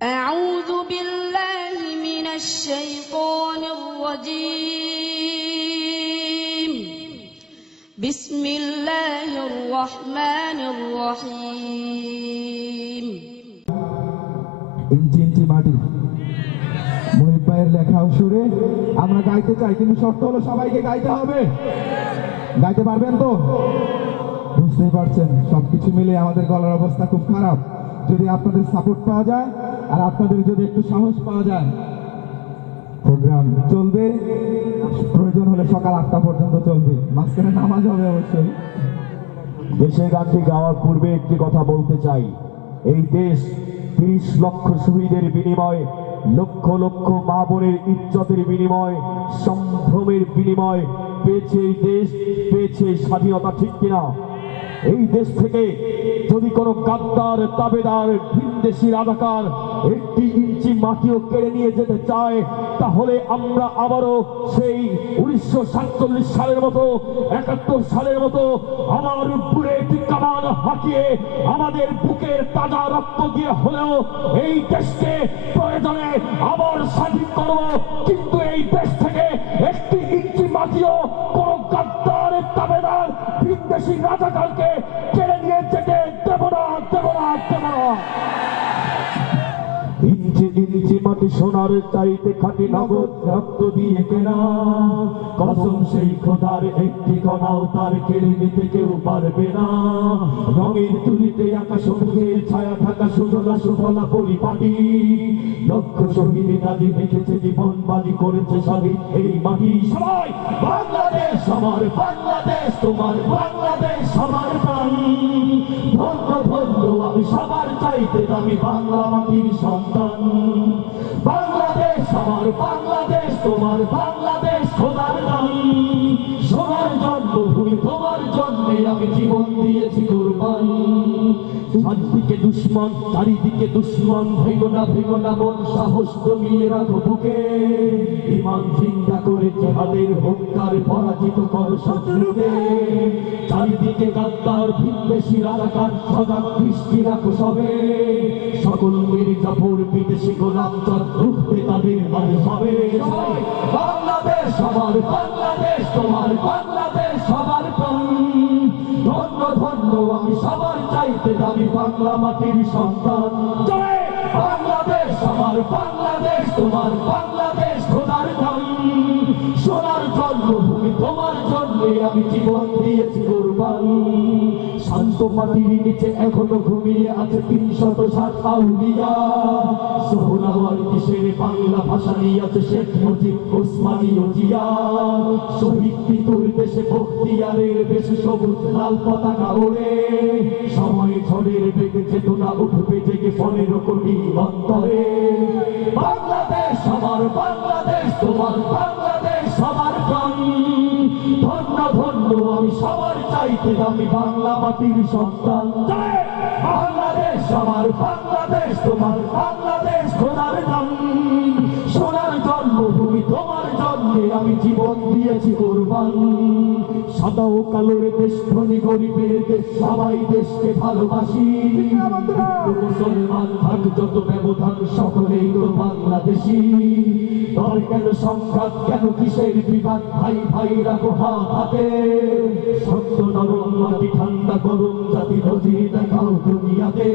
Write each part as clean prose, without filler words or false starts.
أعوذ بالله من الشيطان الرجيم بسم الله الرحمن الرحيم ইঞ্চি ইঞ্চি মাটি মহিব ভাইয়ের লেখা সুরে আমরা গাইতে চাই, কিন্তু শর্ত হলো সবাইকে গাইতে হবে। গাইতে পারবেন তো? বুঝতেই পারছেন, সবকিছু মিলে আমাদের গলার অবস্থা খুব খারাপ। যদি আপনাদের সাপোর্ট পাওয়া যায় আর আপনাদের যদি একটু সাহস পাওয়া যায়, প্রোগ্রাম চলবে। প্রয়োজন হলে সকাল 8টা পর্যন্ত চলবে, মাঝখানে নামাজ হবে অবশ্যই। দেশের গানটি গাওয়ার পূর্বে একটি কথা বলতে চাই। এই দেশ 30 লক্ষ শহীদের বিনিময়ে, লক্ষ লক্ষ মা বোনের ইজ্জতের বিনিময়, সম্ভ্রমের বিনিময় পেয়েছে এই দেশ, পেয়েছে স্বাধীনতা, ঠিক কিনা? এই দেশ থেকে যদি কোনো গাদ্দার, তাবেদার, ভিনদেশি রাজাকার একটি ইঞ্চি মাটিও কেড়ে নিয়ে যেতে চায়, তাহলে আমরা আবারও সেই 1947 সালের মতো, 71 সালের মতো আমার বুলেট কামান হাঁকিয়ে আমাদের বুকের তাজা রক্ত দিয়ে হলেও এই দেশকে প্রয়োজনে আবার স্বাধীন করব। কিন্তু এই দেশ থেকে একটি ইঞ্চি মাটিও কোনো গাদ্দার, তাবেদার, ভিনদেশি রাজাকারকে কেড়ে নিয়ে যেতে দেব না, দেব না, দেব না। ইঞ্চি ইঞ্চি মাটি সোনার চাইতে খাঁটি নগদ রক্ত দিয়ে কেনা, কসম সেই খোদার একটি কণাও তার কেড়ে নিতে কেউ পারবে না। রঙের তুলিতে আঁকা সবুজের ছায়া থাকা সুজলা সুফলা পরিপাটি, লক্ষ শহীদ গাজী রেখেছে জীবন বাজি করেছে স্বাধীন এই মাটি। সবাই বাংলাদেশ আমার, বাংলাদেশ তোমার, বাংলাদেশ আমার প্রাণ। ধন্য ধন্য আমি সবার চাইতে দামি বাংলা মাটির সন্তান। বাংলাদেশ আমার, বাংলাদেশ তোমার, বাংলাদেশ খোদার দান। সোনার জন্মভূমি তোমার জন্মে আমি জীবন দিয়েছি কোরবান। চারিদিকে দুশ্মন, চারিদিকে দুশ্মন, ভেঙো না মন, সাহস জমিয়ে রাখো বুকে। ইমান জিন্দা করে জিহাদের হুঙ্কার পরাজিত কর শত্রুকে। চারিদিকে গাদ্দার, ভিনদেশি রাজাকার, সজাগ দৃষ্টি রাখো সবে। সকল মির্জাপুর বিদেশি গোলাম চর রুখতে তাদের মাঝে হবে। বাংলাদেশ আমার, বাংলাদেশ তোমার, বাংলাদেশ সবার প্রাণ। ধন্য ধন্য আমি সবার চাইতে দামি বাংলা মাটির সন্তান। বাংলাদেশ আমার, বাংলাদেশ তোমার, বাংলাদেশ খোদার দান। সোনার জন্মভূমি তোমার জন্যে আমি জীবন দিয়েছি কোরবান। শান্ত মাটির নিচে এখনো ঘুমিয়ে আছে 360 আউলিয়া। সোহরাওয়ার কিসের বাংলা ভাষা নিয়ে আছে শেখ মুজিব, ওসমানী ও জিয়া। শহীদ পিতুর দেশে বখতিয়ারের বেশে সবুজ লাল পতাকা ওড়ে। সময় ঝড়ের বেগে চেতনা উঠবে জেগে 15 কোটি অন্তরে। বাংলাদেশ আমার, বাংলাদেশ তোমার, বাংলাদেশ সবার প্রাণ। ধন্য ধন্য আমি সবার চাইতে দামি বাংলা মাটির সন্তান। বাংলাদেশ আমার, বাংলাদেশ তোমার, বাংলাদেশ খোদার দান। সোনার জন্মভূমি তোমার জন্যে আমি জীবন দিয়েছি কোরবান। সাদা ও কালোর দেশ, ধনী গরিবের দেশ, সবাই দেশকে ভালোবাসি। মুসলমান ভাগ যত ব্যবধান, সকলেই তো বাংলাদেশি। দল কেন সংঘাত, কেন কিসের বিবাদ, ভাই ভাই রাখো হাত হাতে। সত্য নরম মাটি, ঠান্ডা গরম জাতি, নদী দেখাও দুনিয়াতে।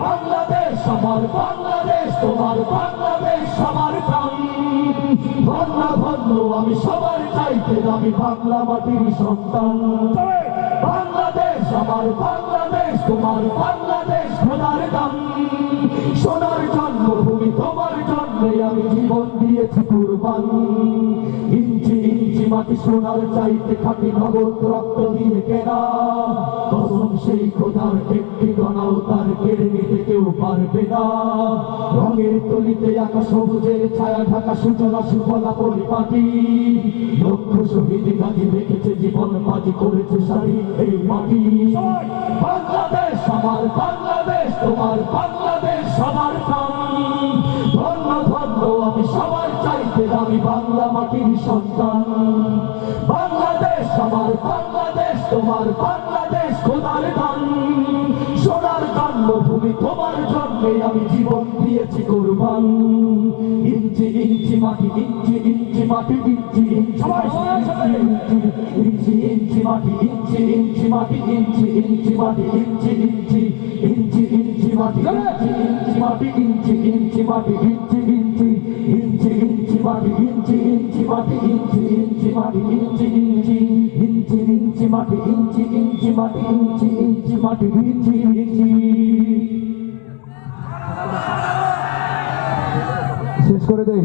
বাংলাদেশ আমার, বাংলাদেশ তোমার, বাংলাদেশ সবার প্রাণ। ধন্য ধন্য আমি সবার চাইতে দামি বাংলা মাটির সন্তান। বাংলাদেশ আমার, বাংলাদেশ তোমার, বাংলাদেশ খোদার দান। সোনার জন্মভূমি তোমার জন্যে আমি জীবন দিয়েছি কোরবান। ইঞ্চি ইঞ্চি মাটি সোনার চাইতে খাঁটি নগদ রক্ত দিয়ে কেনা, কসম সেই খোদার একটি গণাও তার কেড়ে নিতে কেউ পারবে না। রঙের তলিতে আঁকা সবুজের ছায়া ঢাকা সুজলা সুফলা পরিপাটি, লক্ষ শহীদ গাজী রেখেছে জীবন বাজি করেছে স্বাধীন এই মাটি। বাংলাদেশ আমার, বাংলাদেশ তোমার, বাংলাদেশ সবার প্রাণ। ধন্য ধন্য আমি সবার চাইতে দামি বাংলা মাটির সন্তান। বাংলাদেশ আমার, বাংলাদেশ তোমার, বাংলাদেশ খোদার দান। সোনার জন্মভূমি তোমার জন্যে আমি জীবন দিয়ে মাটি ইঞ্চি ইঞ্চি মাটি ইঞ্চি ইঞ্চি ইঞ্চি ইঞ্চি মাটি ইঞ্চি ইঞ্চি মাটি ইঞ্চি ইঞ্চি মাটি ইঞ্চি ইঞ্চি ইঞ্চি ইঞ্চি মাটি ইঞ্চি ইঞ্চি মাটি ইঞ্চি ইঞ্চি মাটি ইঞ্চি ইঞ্চি ইঞ্চি ইঞ্চি মাটি ইঞ্চি ইঞ্চি মাটি ইঞ্চি ইঞ্চি মাটি ইঞ্চি ইঞ্চি ইঞ্চি ইঞ্চি মাটি ইঞ্চি ইঞ্চি মাটি ইঞ্চি ইঞ্চি মাটি ইঞ্চি ইঞ্চি। শেষ করে দেই।